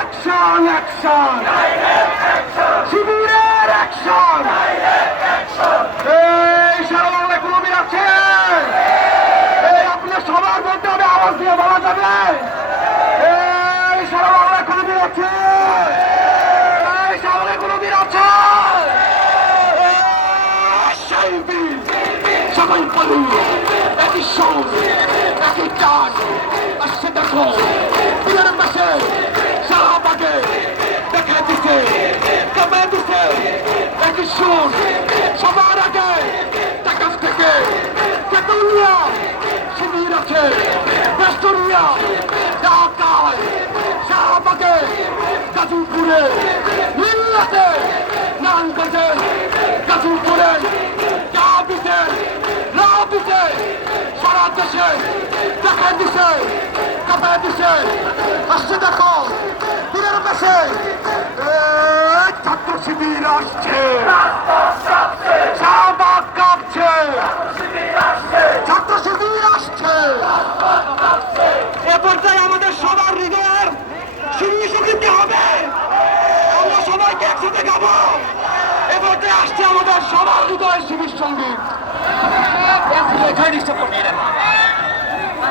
Action action শিবিরের action এই সারা বাংলায় কোনো মিল আছে? এই আপনার সবার বলতে হবে, আওয়াজ দিয়ে বলা যাবে এই সারা বাংলায় কোনো মিল আছে? এই সারা বাংলায় কোনো মিল আছে? সবাই বলুন একই সুর একই টান আসছে দেখো বিয়ের মাসে শাহবাগে দেখা দিছে কমে দিছে একই সুর সবার আগে টাকাস থেকে তেতুলিয়া শিবির আছে বেস্টরিয়া ঢাকায় শাহবাগে গাজীপুরে নীলাতে নারায়ণগঞ্জে গাজীপুরে সারা দেশে দেখা দিছে কাঁপা দিছে আসছে দেখো দিনের বেশে ছাত্র শিবির আসছে শাহবাগ কাঁপছে ছাত্র শিবির আসছে এ পর্যায়ে আমাদের সবার হৃদয়ের শিবির সঙ্গীত হবে, আমরা সবাইকে একসাথে গাবো। এ পর্যায়ে আসছে আমাদের সবার হৃদয়ের শিবির সঙ্গীত। Let's go.